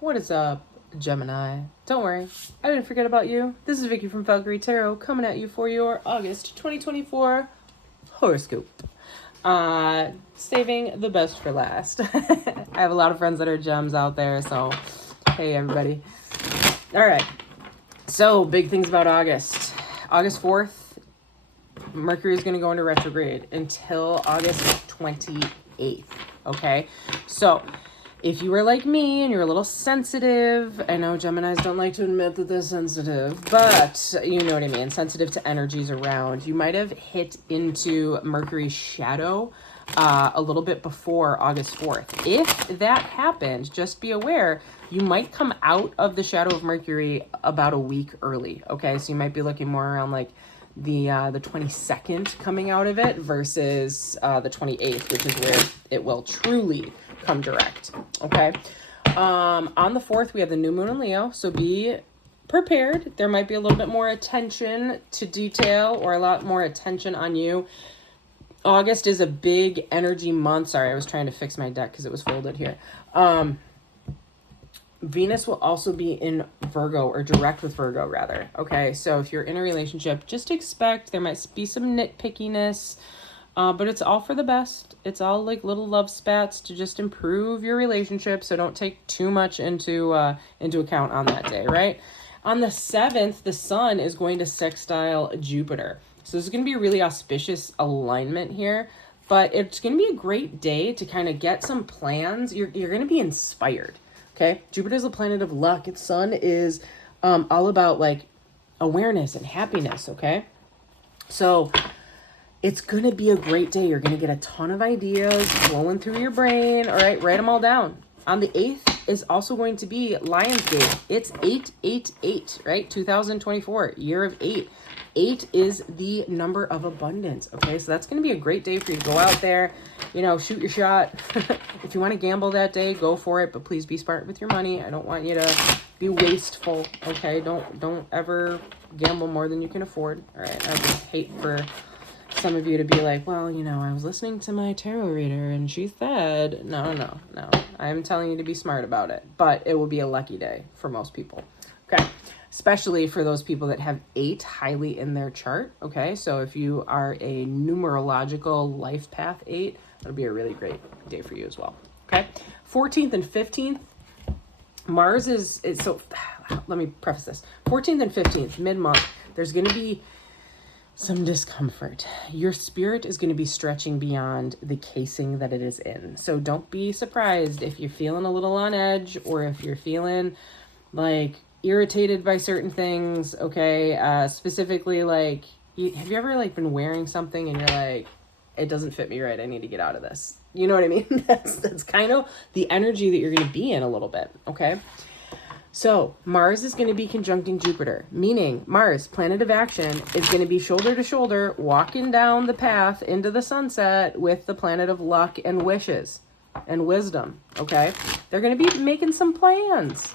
What is up, Gemini? Don't worry, I didn't forget about you. This is Vicky from Valkyrie Tarot coming at you for your August 2024 horoscope. Saving the best for last. I have a lot of friends that are gems out there, so hey, everybody. All right, so big things about August. August 4th, Mercury is going to go into retrograde until August 28th, okay? So if you were like me and you're a little sensitive, I know Geminis don't like to admit that they're sensitive, but you know what I mean, sensitive to energies around, you might have hit into Mercury's shadow a little bit before August 4th. If that happened, just be aware, you might come out of the shadow of Mercury about a week early, okay? So you might be looking more around like the 22nd coming out of it versus the 28th, which is where it will truly come direct, okay? On the 4th, we have the new moon in Leo, so be prepared. There might be a little bit more attention to detail or a lot more attention on you. August is a big energy month. Sorry, I was trying to fix my deck because it was folded here. Venus will also be in Virgo, or direct with Virgo rather. Okay, so if you're in a relationship, just expect there might be some nitpickiness, but it's all for the best. It's all like little love spats to just improve your relationship. So don't take too much into account on that day, right? On the 7th, the sun is going to sextile Jupiter. So this is going to be a really auspicious alignment here, but it's going to be a great day to kind of get some plans. You're going to be inspired. Okay, Jupiter is the planet of luck. Its sun is all about like awareness and happiness, okay? So it's going to be a great day. You're going to get a ton of ideas flowing through your brain, all right? Write them all down. On the 8th is also going to be Lionsgate. It's 888, right? 2024, year of 8. 8 is the number of abundance, okay? So that's going to be a great day for you to go out there, you know, shoot your shot. If you want to gamble that day, go for it, but please be smart with your money. I don't want you to be wasteful, okay? Don't ever gamble more than you can afford, all right? I just hate for some of you to be like, well, you know, I was listening to my tarot reader and she said, no. I'm telling you to be smart about it, but it will be a lucky day for most people, okay? Especially for those people that have 8 highly in their chart, okay? So if you are a numerological life path 8, that'll be a really great day for you as well, okay? 14th and 15th, Mars is so, let me preface this. 14th and 15th, mid-month, there's going to be some discomfort. Your spirit is going to be stretching beyond the casing that it is in. So don't be surprised if you're feeling a little on edge or if you're feeling like irritated by certain things, okay? Specifically, like, have you ever like been wearing something and you're like, it doesn't fit me right, I need to get out of this? You know what I mean? That's kind of the energy that you're going to be in a little bit, okay? So Mars is going to be conjuncting Jupiter, meaning Mars, planet of action, is going to be shoulder to shoulder, walking down the path into the sunset with the planet of luck and wishes and wisdom, okay? They're going to be making some plans,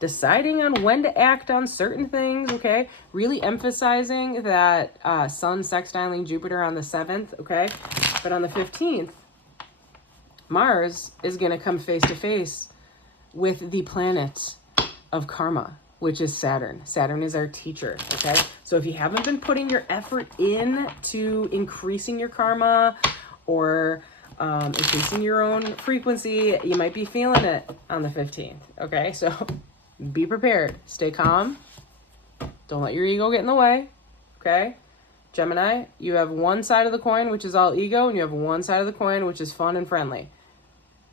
deciding on when to act on certain things, okay? Really emphasizing that sun sextiling Jupiter on the 7th, okay? But on the 15th, Mars is going to come face to face with the planet of karma, which is Saturn. Saturn is our teacher, okay? So if you haven't been putting your effort in to increasing your karma or increasing your own frequency, you might be feeling it on the 15th, okay? So be prepared. Stay calm. Don't let your ego get in the way, okay? Gemini, you have one side of the coin, which is all ego, and you have one side of the coin, which is fun and friendly.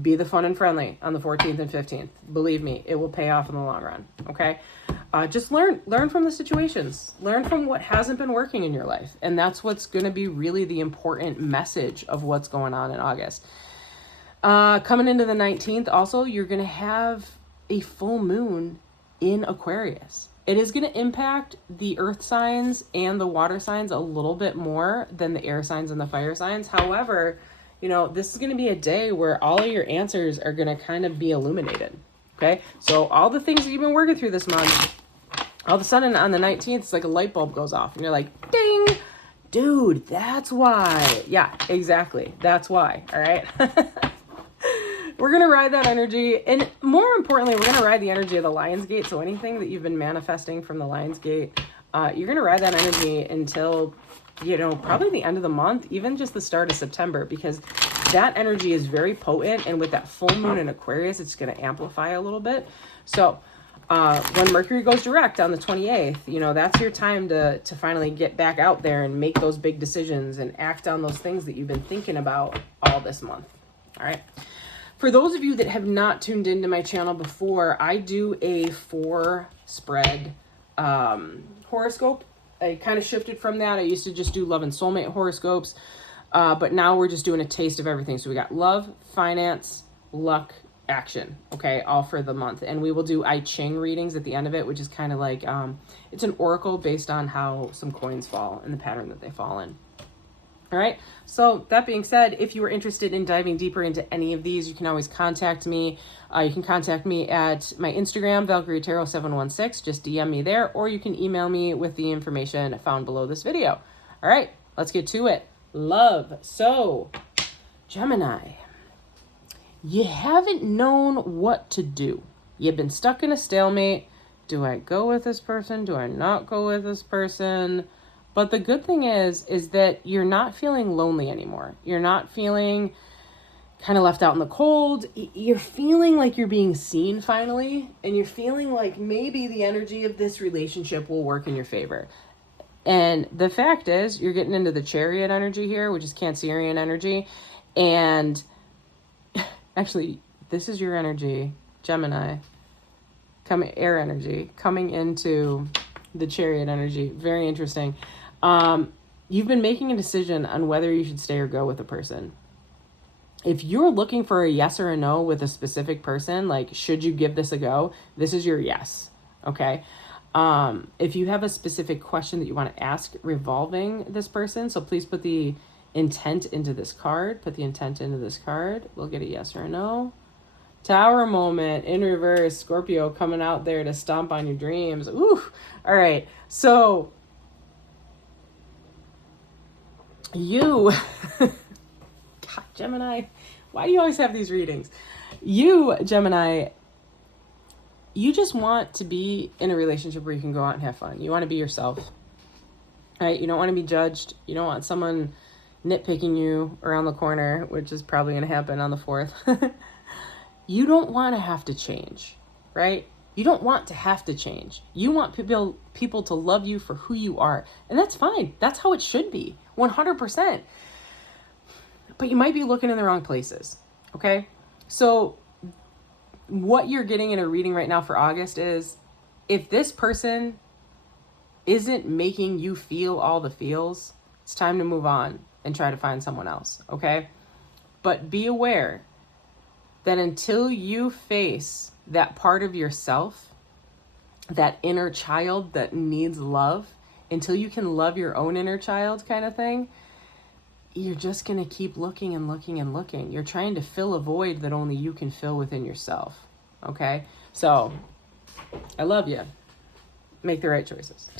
Be the fun and friendly on the 14th and 15th. Believe me, it will pay off in the long run, okay? Just learn from the situations. Learn from what hasn't been working in your life. And that's what's going to be really the important message of what's going on in August. Coming into the 19th, also, you're going to have a full moon in Aquarius. It is going to impact the earth signs and the water signs a little bit more than the air signs and the fire signs. However, you know, this is going to be a day where all of your answers are going to kind of be illuminated, okay? So all the things that you've been working through this month, all of a sudden on the 19th, it's like a light bulb goes off and you're like, ding, dude, that's why. Yeah, exactly. That's why, all right? we're going to ride that energy. And more importantly, we're going to ride the energy of the Lion's Gate. So anything that you've been manifesting from the Lion's Gate, you're going to ride that energy until, you know, probably the end of the month, even just the start of September, because that energy is very potent. And with that full moon in Aquarius, it's going to amplify a little bit. So when Mercury goes direct on the 28th, you know, that's your time to finally get back out there and make those big decisions and act on those things that you've been thinking about all this month. All right. For those of you that have not tuned into my channel before, I do a 4-spread horoscope. I kind of shifted from that. I used to just do love and soulmate horoscopes, but now we're just doing a taste of everything. So we got love, finance, luck, action, okay, all for the month. And we will do I Ching readings at the end of it, which is kind of like, it's an oracle based on how some coins fall and the pattern that they fall in. All right. So that being said, if you are interested in diving deeper into any of these, you can always contact me. You can contact me at my Instagram, Valkyrie Tarot 716. Just DM me there, or you can email me with the information found below this video. All right, let's get to it. Love. So, Gemini, you haven't known what to do. You've been stuck in a stalemate. Do I go with this person? Do I not go with this person? But the good thing is that you're not feeling lonely anymore. You're not feeling kind of left out in the cold. You're feeling like you're being seen finally. And you're feeling like maybe the energy of this relationship will work in your favor. And the fact is, you're getting into the Chariot energy here, which is Cancerian energy. And actually, this is your energy, Gemini. Air energy coming into the Chariot energy. Very interesting. You've been making a decision on whether you should stay or go with a person. If you're looking for a yes or a no with a specific person, like, should you give this a go? This is your yes. Okay. If you have a specific question that you want to ask revolving this person, so please put the intent into this card. Put the intent into this card. We'll get a yes or a no. Tower moment in reverse. Scorpio coming out there to stomp on your dreams. Ooh. All right. So you, God, Gemini, why do you always have these readings? You, Gemini, you just want to be in a relationship where you can go out and have fun. You want to be yourself, right? You don't want to be judged. You don't want someone nitpicking you around the corner, which is probably going to happen on the 4th. You don't want to have to change, right? You don't want to have to change. You want people to love you for who you are. And that's fine. That's how it should be, 100%. But you might be looking in the wrong places, okay? So what you're getting in a reading right now for August is, if this person isn't making you feel all the feels, it's time to move on and try to find someone else, okay? But be aware that until you face that part of yourself, that inner child that needs love, until you can love your own inner child kind of thing, you're just going to keep looking and looking and looking. You're trying to fill a void that only you can fill within yourself. Okay? So, I love you. Make the right choices.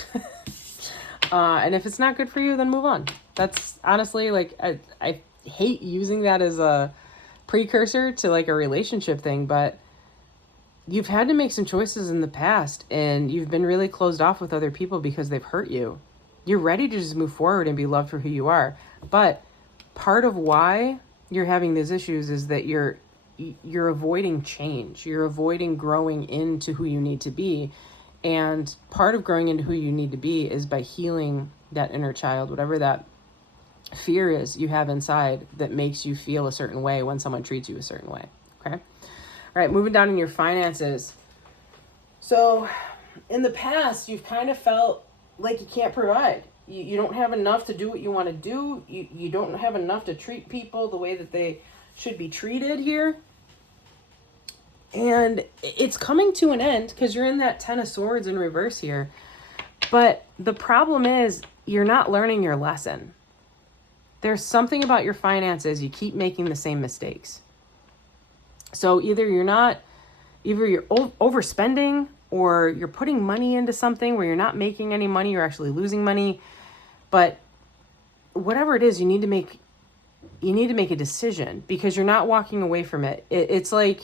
And if it's not good for you, then move on. That's honestly, like, I hate using that as a precursor to like a relationship thing, but you've had to make some choices in the past and you've been really closed off with other people because they've hurt you. You're ready to just move forward and be loved for who you are. But part of why you're having these issues is that you're avoiding change. You're avoiding growing into who you need to be. And part of growing into who you need to be is by healing that inner child, whatever that fear is you have inside that makes you feel a certain way when someone treats you a certain way. Okay. All right. Moving down in your finances. So in the past, you've kind of felt like you can't provide. You don't have enough to do what you want to do. You don't have enough to treat people the way that they should be treated here. And it's coming to an end because you're in that 10 of Swords in reverse here. But the problem is you're not learning your lesson. There's something about your finances. You keep making the same mistakes. So either you're overspending, or you're putting money into something where you're not making any money, you're actually losing money. But whatever it is, you need to make you need to make a decision because you're not walking away from it. It's like,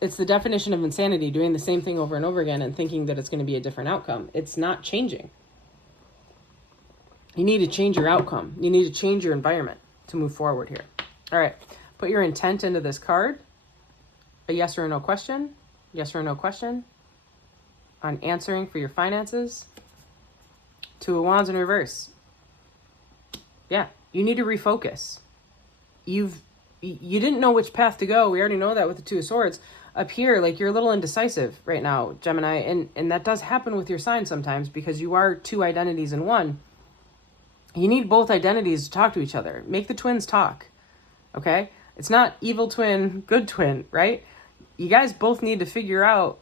it's the definition of insanity, doing the same thing over and over again and thinking that it's going to be a different outcome. It's not changing. You need to change your outcome. You need to change your environment to move forward here. All right. Put your intent into this card. A yes or a no question. Yes or no question on answering for your finances. Two of Wands in reverse. Yeah. You need to refocus. You didn't know which path to go. We already know that with the Two of Swords. Up here, like, you're a little indecisive right now, Gemini. And that does happen with your sign sometimes because you are two identities in one. You need both identities to talk to each other. Make the twins talk, okay? It's not evil twin, good twin, right? You guys both need to figure out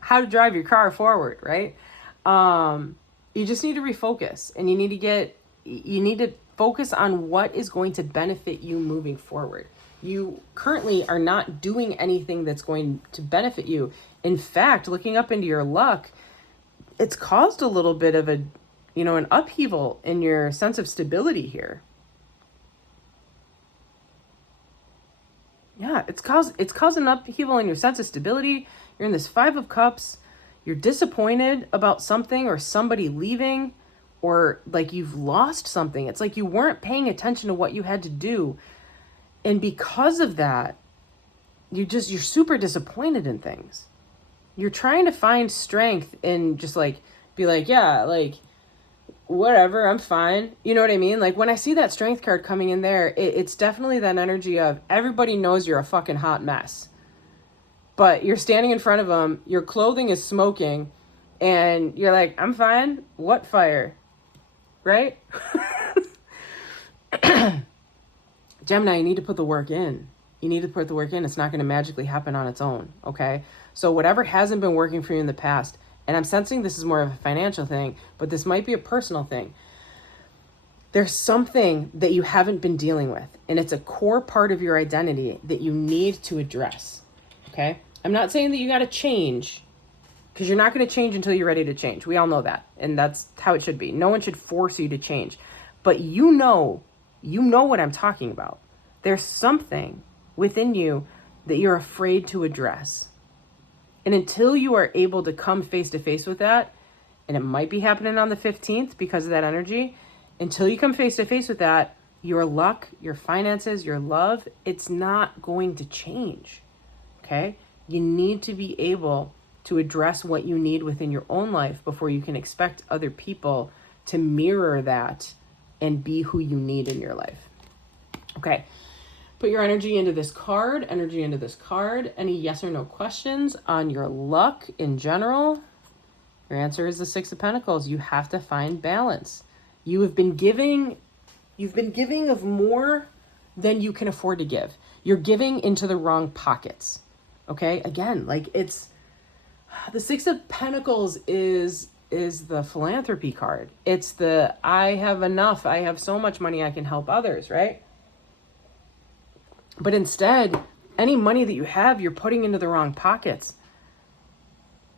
how to drive your car forward, right? You just need to refocus, and you need to focus on what is going to benefit you moving forward. You currently are not doing anything that's going to benefit you. In fact, looking up into your luck, it's caused a little bit of an upheaval in your sense of stability here. Yeah, it's caused an upheaval in your sense of stability. You're in this Five of Cups. You're disappointed about something or somebody leaving, or like you've lost something. It's like you weren't paying attention to what you had to do. And because of that, you're super disappointed in things. You're trying to find strength in just like, be like, yeah, like, whatever, I'm fine. You know what I mean? Like, when I see that strength card coming in there, it's definitely that energy of everybody knows you're a fucking hot mess. But you're standing in front of them, your clothing is smoking, and you're like, I'm fine. What fire? Right? Gemini, you need to put the work in. You need to put the work in. It's not going to magically happen on its own, okay? So whatever hasn't been working for you in the past, and I'm sensing this is more of a financial thing, but this might be a personal thing. There's something that you haven't been dealing with, and it's a core part of your identity that you need to address, okay? I'm not saying that you got to change, because you're not going to change until you're ready to change. We all know that, and that's how it should be. No one should force you to change. But you know what I'm talking about. There's something within you that you're afraid to address. And until you are able to come face to face with that, and it might be happening on the 15th because of that energy, until you come face to face with that, your luck, your finances, your love, it's not going to change, okay? You need to be able to address what you need within your own life before you can expect other people to mirror that and be who you need in your life. Okay. Put your energy into this card, Any yes or no questions on your luck in general? Your answer is the Six of Pentacles. You have to find balance. You've been giving of more than you can afford to give. You're giving into the wrong pockets. Okay? Again, like, it's the Six of Pentacles is the philanthropy card. It's the, I have enough. I have so much money I can help others, right? But instead, any money that you have, you're putting into the wrong pockets.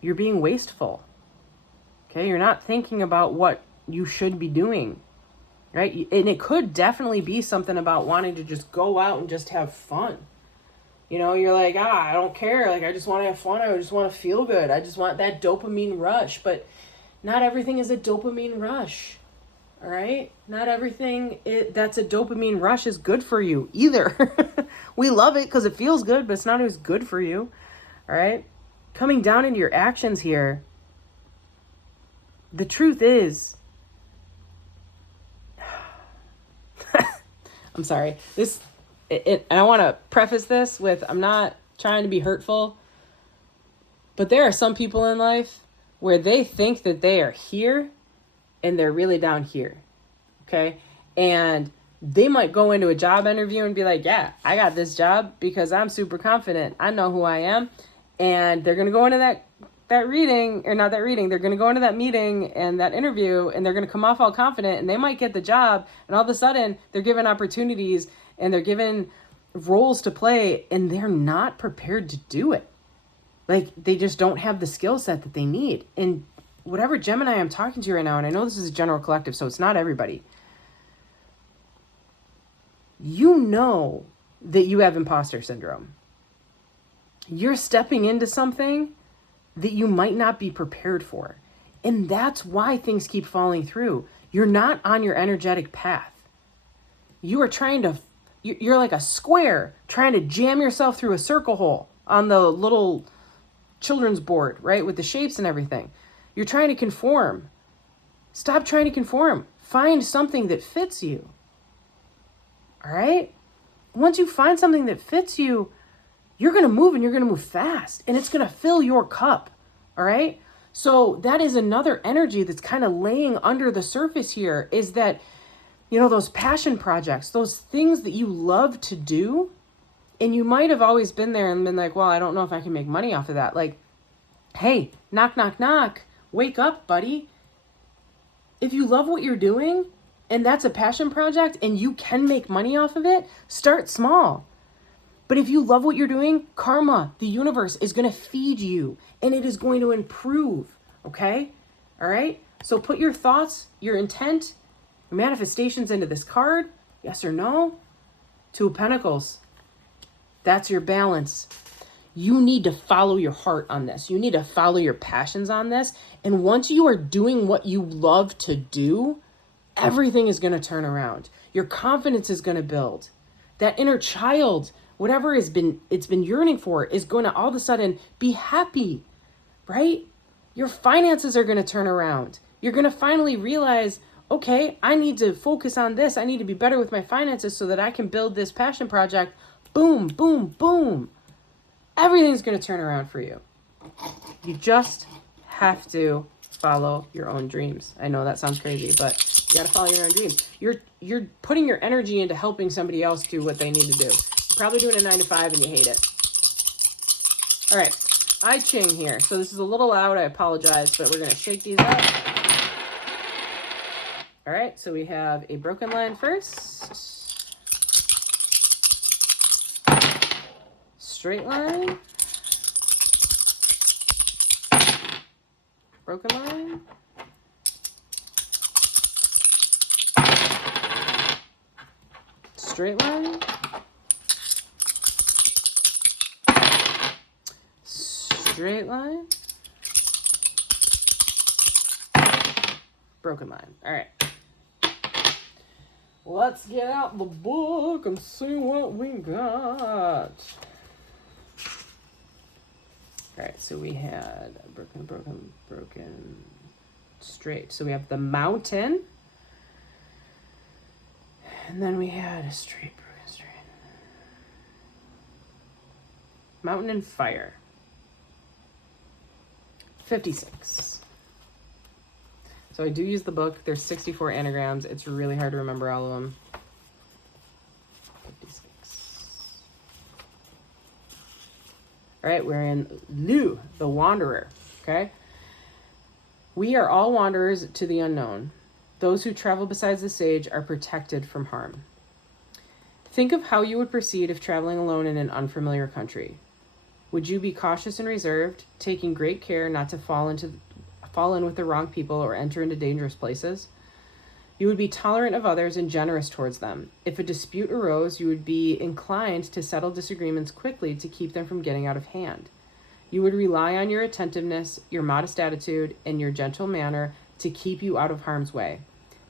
You're being wasteful. Okay? You're not thinking about what you should be doing, right? And it could definitely be something about wanting to just go out and just have fun. You know, you're like, I don't care. Like, I just want to have fun. I just want to feel good. I just want that dopamine rush. But not everything is a dopamine rush. All right? Not everything that's a dopamine rush is good for you either. We love it because it feels good, but it's not always good for you. All right? Coming down into your actions here, the truth is, I'm sorry. And I want to preface this with, I'm not trying to be hurtful, but there are some people in life where they think that they are here and they're really down here. Okay? And they might go into a job interview and be like, yeah, I got this job because I'm super confident. I know who I am. And they're going to go into that reading, or not that reading, they're going to go into that meeting and that interview, and they're going to come off all confident, and they might get the job, and all of a sudden they're given opportunities and they're given roles to play, and they're not prepared to do it. Like, they just don't have the skill set that they need. And whatever Gemini I'm talking to right now, and I know this is a general collective, so it's not everybody, you know that you have imposter syndrome. You're stepping into something that you might not be prepared for. And that's why things keep falling through. You're not on your energetic path. You are you're like a square trying to jam yourself through a circle hole on the little children's board, right? With the shapes and everything. You're trying to conform. Stop trying to conform. Find something that fits you. All right? Once you find something that fits you, you're going to move, and you're going to move fast, and it's going to fill your cup. All right? So that is another energy that's kind of laying under the surface here, is that, you know, those passion projects, those things that you love to do, and you might have always been there and been like, well, I don't know if I can make money off of that. Like, hey, knock, knock, knock. Wake up, buddy. If you love what you're doing and that's a passion project and you can make money off of it, start small. But if you love what you're doing, karma, the universe, is going to feed you, and it is going to improve. Okay? All right? So put your thoughts, your intent, your manifestations into this card. Yes or no? Two of Pentacles. That's your balance. You need to follow your heart on this. You need to follow your passions on this. And once you are doing what you love to do, everything is going to turn around. Your confidence is going to build. That inner child, whatever it's been yearning for, is going to all of a sudden be happy, right? Your finances are going to turn around. You're going to finally realize, okay, I need to focus on this. I need to be better with my finances so that I can build this passion project. Boom, boom, boom. Everything's going to turn around for you. You just have to follow your own dreams. I know that sounds crazy, but you got to follow your own dreams. You're putting your energy into helping somebody else do what they need to do. You're probably doing a 9-to-5 and you hate it. All right, I Ching here. So this is a little loud. I apologize, but we're going to shake these up. All right, so we have a broken line first. Straight line. Broken line. Straight line. Straight line. Broken line. All right. Let's get out the book and see what we got. All right, so we had broken, straight. So we have the mountain. And then we had a straight, broken, straight. Mountain and fire. 56. So I do use the book. There's 64 anagrams. It's really hard to remember all of them. 56. All right, we're in Lu, the wanderer, okay? We are all wanderers to the unknown. Those who travel besides the sage are protected from harm. Think of how you would proceed if traveling alone in an unfamiliar country. Would you be cautious and reserved, taking great care not to fall in with the wrong people or enter into dangerous places? You would be tolerant of others and generous towards them. If a dispute arose, you would be inclined to settle disagreements quickly to keep them from getting out of hand. You would rely on your attentiveness, your modest attitude, and your gentle manner to keep you out of harm's way.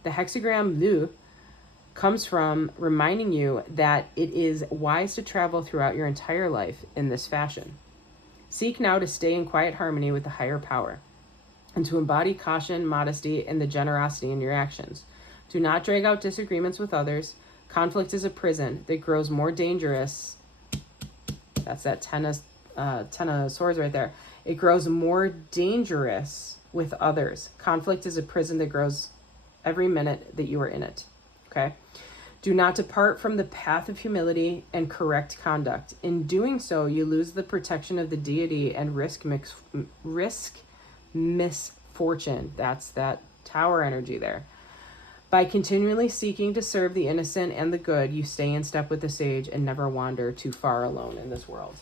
The hexagram Lu comes from reminding you that it is wise to travel throughout your entire life in this fashion. Seek now to stay in quiet harmony with the higher power, and to embody caution, modesty, and the generosity in your actions. Do not drag out disagreements with others. Conflict is a prison that grows more dangerous. That's that ten of swords right there. It grows more dangerous with others. Conflict is a prison that grows every minute that you are in it. Okay? Do not depart from the path of humility and correct conduct. In doing so, you lose the protection of the deity and risk misfortune. That's that tower energy there. By continually seeking to serve the innocent and the good, you stay in step with the sage and never wander too far alone in this world.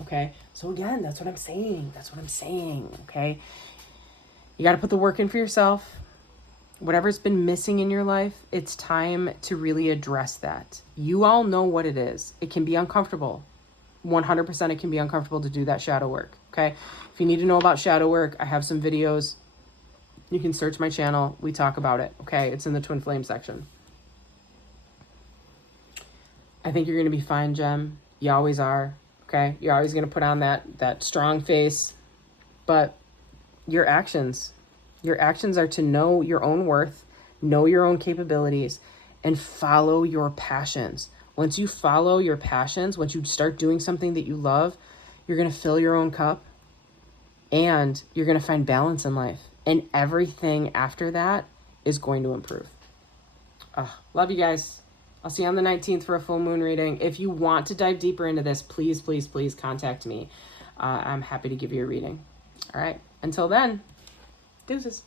Okay? So again, that's what I'm saying. Okay? You got to put the work in for yourself. whatever's been missing in your life, it's time to really address that. You all know what it is. It can be uncomfortable. 100% it can be uncomfortable to do that shadow work, okay? If you need to know about shadow work, I have some videos. You can search my channel. We talk about it, okay? It's in the Twin Flame section. I think you're going to be fine, Gem. You always are, okay? You're always going to put on that strong face. But your actions are to know your own worth, know your own capabilities, and follow your passions. Once you follow your passions, once you start doing something that you love, you're going to fill your own cup and you're going to find balance in life. And everything after that is going to improve. Love you guys. I'll see you on the 19th for a full moon reading. If you want to dive deeper into this, please, please, please contact me. I'm happy to give you a reading. All right. Until then, deuces.